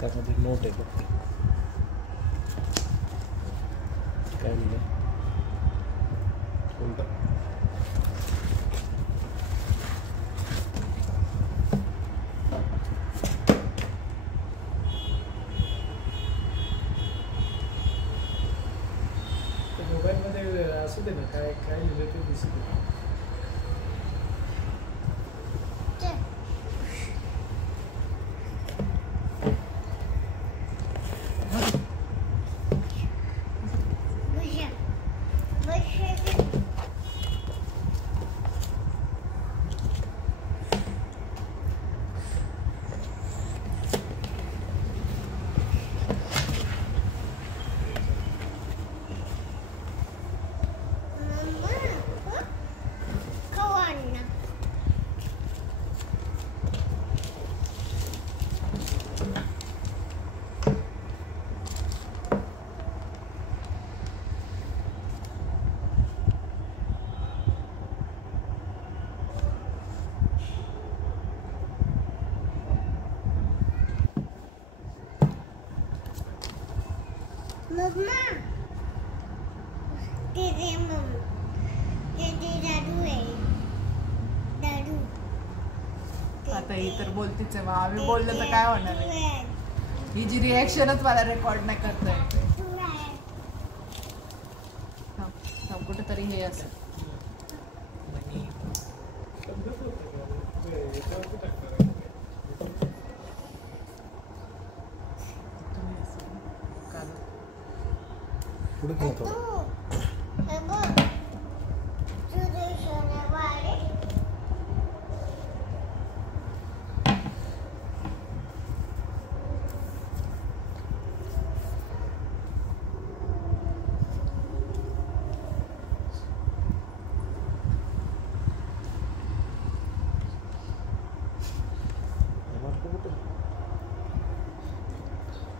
त्यामध्ये नोट आहे फक्त. काय लिहिलं? उलट मोबाईलमध्ये असू दे ना, काय काय लिहिलं ते दिसू दे. आता ही तर बोलतीच आहे, मग आम्ही बोललं तर काय होणार आहे. ही जी रिॲक्शनच मला रेकॉर्ड नाही करता येते. कुठेतरी हे असं पुढे घ्या थोडं.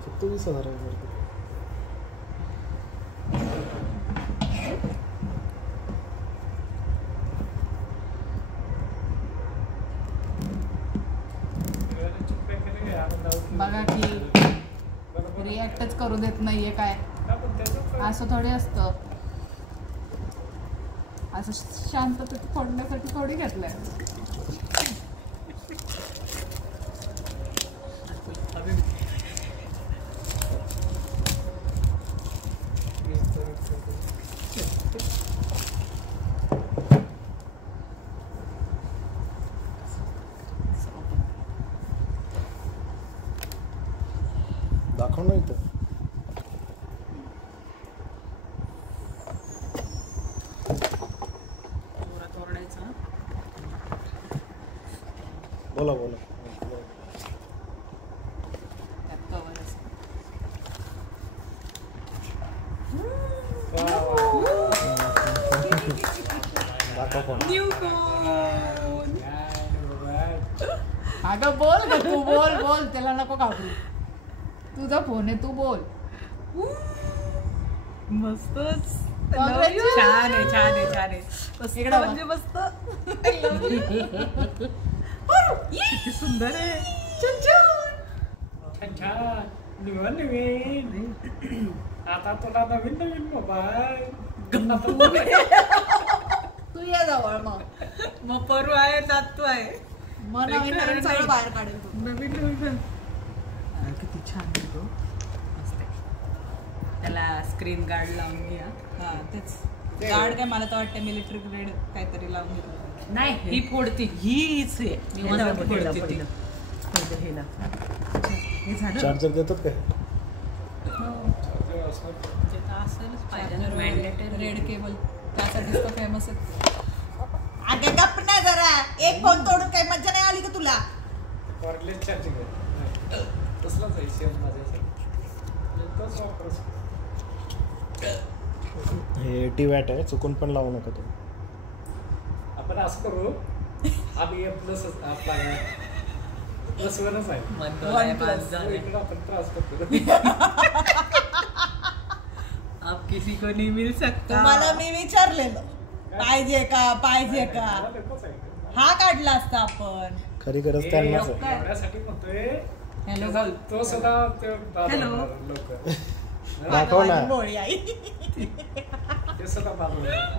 फक्त 20,000 आहे. बघा की रिॲक्टच करू देत नाहीये. काय असं थोडी असतं. असं शांततेत फोडण्यासाठी थोडी घेतलंय. दाखव ना इथं. बोला बोला. अगं बोल ग तू, बोल बोल, त्याला नको घाबरू. तुझा फोन आहे, तू बोल. मस्तच. छान आहे छान आहे छान आहे. इकडं म्हणजे मस्त. किती सुंदर आहे. छान छान. नवीन आता तुला नवीन नवीन मोबाईल. तू ये जवळ. मग परू आहे, नातू आहे. मग नवीन नवीन सगळं बाहेर काढेल. नवीन नवीन किती छान होतो. त्याला स्क्रीन गार्ड लावून घ्या. हा तेच गार्ड काय मला तर वाटतं मिलिटरी ग्रेड काहीतरी लावून घेतलं. नाही ही फोडते, हीच आहे. चार्जर देतात काय? चार्जर असणार. ते तर असेलच पाहिजे ना मॅन्डेटरी. रेड केबल त्यासाठीच तर फेमस आहे. अगं गप ना जरा, एक फोन तोडून काही मज्जा नाही आली का तुला? कॉर्डलेस चार्जिंग आहे. तसलाच आहे सेम माझ्यासाठी. तोच वापरस. हे 80 वॅट आहे, चुकून पण लावू नका तो. आपण असं करू, आम्ही प्लस आपला प्लस वरच आहे. इकडे आपण ट्रान्सफर करू. आप किसी को नहीं मिल सकता. तुम्हाला मी विचारलेलं पाहिजे का पाहिजे का, हा काढला असता आपण. खरी गरज त्यांनाच आहे. एवढ्यासाठी म्हणतोय. हॅलो तो सदा हॅलो. लोक दाखव ना, गोळी आई. ते सदा बाजूला.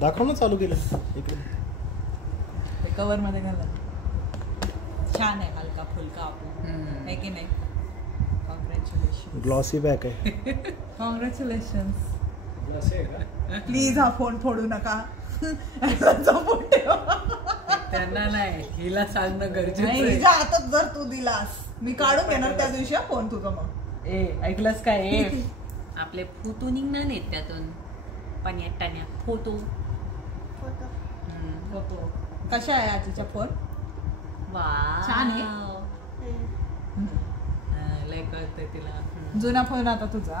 दाखव ना चालू केलं इकडे. ते कवर मध्ये घाला. छान आहे, हलका फुलका आपण आहे की नाही. कॉंग्रॅच्युलेशन. ग्लॉसी बॅक आहे. कॉंग्रॅच्युलेशन. असं आहे का? प्लीज हा फोन फोडू नका. जपून ठेवा. त्यांना नाही, हिला सांगणं गरजेचं नाही, आहे. हिच्या हातात जर तू दिलास मी काढून घेणार त्या दिवशी हा फोन तुझा. मग ए ऐकलंस काय? आपले फोटो निघणार नाहीत त्यातून. पाण्यात फोटो. होतो. कशा आहे आजीचा फोन? वा छान आहे. लय कळतंय तिला. जुना फोन आता तुझा.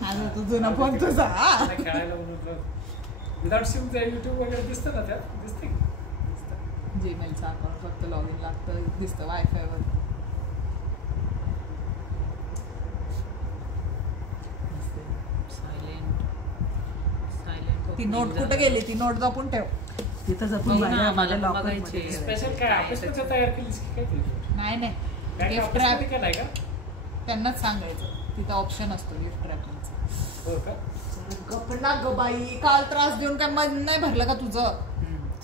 आता तो जुना फोन तुझा. मला खेळायला म्हणून विदाउट सिम युट्यूब वगैरे दिसतं ना, त्यात दिसते की? दिसतं. जीमेलचं अकाउंट फक्त लॉग इन लागतं, दिसतं वायफायवर. सायलेंट ती नोट कुठे गेली? ती नोट जपून ठेव. तिथं जपून माझ्या लॉकर मध्ये. स्पेशल काय ऑफिसमध्ये तयार केलीस की काय ती? नाही नाही, काय गिफ्ट ऑफिसमध्ये रॅप केलाय का? त्यांनाच सांगायचं, तिथं ऑप्शन असतो गिफ्ट रॅपिंगचा. हो का? गपना ग बाई, काल त्रास देऊन काय मन नाही भरलं का तुझं?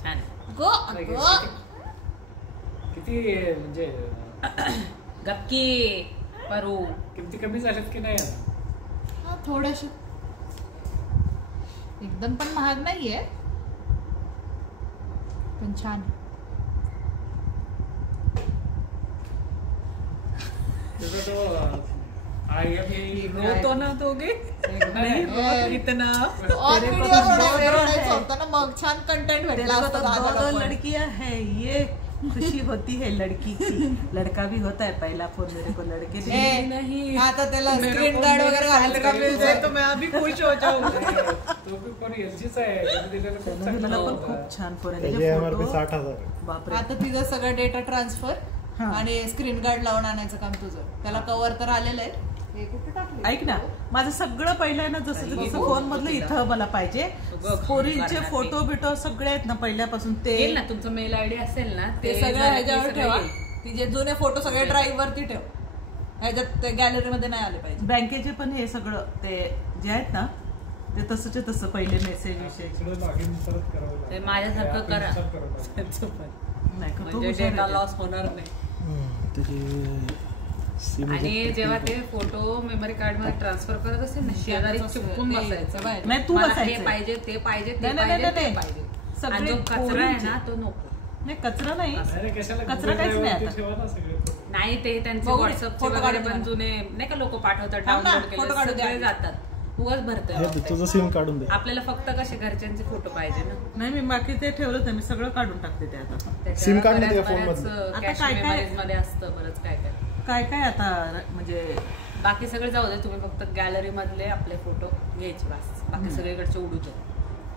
छान. ग किती म्हणजे गप्की परू. किमती कमी झाल्यात की नाही आता? हा, थोड्याशा. एकदम पण महाग नाहीये, पण छान आहे. तुझा तो रोतो ना दोघे. नाही, इतना ऑन व्हिडिओ रडायचं होतं ना, मग छान कंटेंट भेटला असता दादाला दो पण. लड़कियां है, ये खुशी होती है लड़की की. लड़का भी होता है, पहला फोन मेरे को लड़के ए, दिए नहीं. आता त्याला स्क्रीन गार्ड वगैरे घालायचं का मिळतंय? तो मैं अभी खुश हो जाऊंगा. तो भी कोणी एलजीचा आहे, त्याने दिलेलं खूप चांगलं मला पण होतं. खूप छान फोन आहे. त्याची त्याचे MRP फोटो 60,000. बापरे. आता तिचं सगळं डेटा ट्रान्सफर हा. आणि स्क्रीन गार्ड लावून आणायचं काम तुझं. त्याला कव्हर तर आलेलं आहे. हे कुठे टाकले? ऐक ना, माझं सगळं पहिलं आहे ना, जसं जसं फोन मधलं इथं मला पाहिजे. पोरींचे फोटो बिटो सगळे आहेत ना पहिल्यापासून. ते येईल ना, तुमचं मेल आयडी असेल ना, ते सगळं ह्याच्यावर ठेवा. तिचे जुने फोटो सगळे ड्राईव्ह वरती ठेव. ह्याच्यात गॅलरी मध्ये नाही आले पाहिजे. बँकेचे पण हे सगळं ते जे आहेत ना, ते तसंचे तसं पहिले मेसेज विषय. इकडे लॉगिन परत करावं लागेल. ते माझ्यासारखं आपण करा. install करावं लागेल. त्यांचं पण. नाही का, तो म्हणजे हुशार डेटा आहे. लॉस होणार नाही. त्याची सिम आणि जेव्हा ते फोटो मेमरी कार्ड मध्ये ट्रान्सफर करत असेल ना, शेजारी चिपकून बसायचं. नाही, तू मला बसायचं. हे पाहिजे, ते पाहिजे, ते नाही, नाही, पाहिजे, नाही, ते नाही. पाहिजे. सगळे आणि जो कचरा आहे पोरींचे. ना, तो नको. नाही, कचरा नाही. अरे कशाला कचरा काहीच Google नाही Drive वरती आता. ठेवा ना सगळे. नाही, ते त्यांचे बघू, व्हॉट्सअपचे फोटो वगैरे काढून पण द्या. जुने नाही का लोक पाठवतात, थांब ना, डाउनलोड फोटो केले काढून द्या. सगळे जातात. उगाच भरतोय हे आपण. तुझं सिम काढून दे. आपल्याला फक्त कसे घरच्यांचे फोटो पाहिजे ना. नाही, मी बाकी ते ठेवलं तर मी सगळं काढून टाकते ते आता. सिम कार्ड मध्ये बऱ्याच- फोन मधलं. बऱ्याच आता कॅश काय- काय- मेमरीज मध्ये असतं बरंच काय काय. काय काय आता म्हणजे बाकी सगळे जाऊ दे, तुम्ही फक्त गॅलरी मधले आपले फोटो घ्यायचे बस. बाकी सगळीकडचे उडू दे,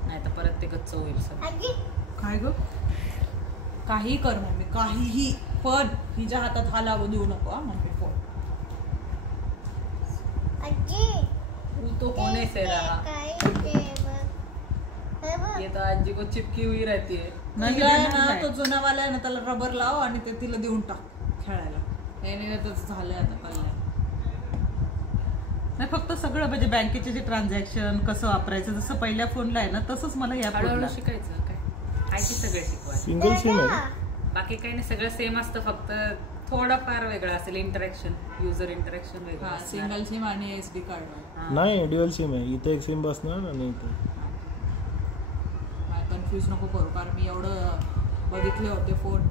नाही तर परत ते गच्च होईल सगळं. काय ग, काही कर मम्मी, काहीही, पण हिच्या हातात हा लागू देऊ नको हा मम्मी फोन. तू तो होने से रहा, ये तो आजी को चिपकी हुई रहती है. नाही, तिला आहे ना, नाही. तो जुनावाला आहे ना, त्याला रबर लाव आणि ते तिला देऊन टाक खेळायला. याने तर झालंय आता कल्याण. नाही, फक्त सगळं म्हणजे बँकेचे जे ट्रान्झॅक्शन कसं वापरायचं जसं पहिल्या फोनला आहे ना, तसंच मला या हळूहळू फोनला. शिकायचं. काय आहे की सगळे शिकवा. सिंगल सिम आहे. बाकी काही नाही, सगळं सेम असतं, फक्त थोडंफार वेगळं असेल. इंटरॅक्शन, युजर इंटरॅक्शन वेगळं हा, असणार. सिंगल सिम आणि SD कार्ड. हा. नाही, ड्युअल सिम आहे. इथे एक सिम बसणार आणि इथे. कन्फ्यूज नको करू, कारण मी एवढं बघितले होते फोन.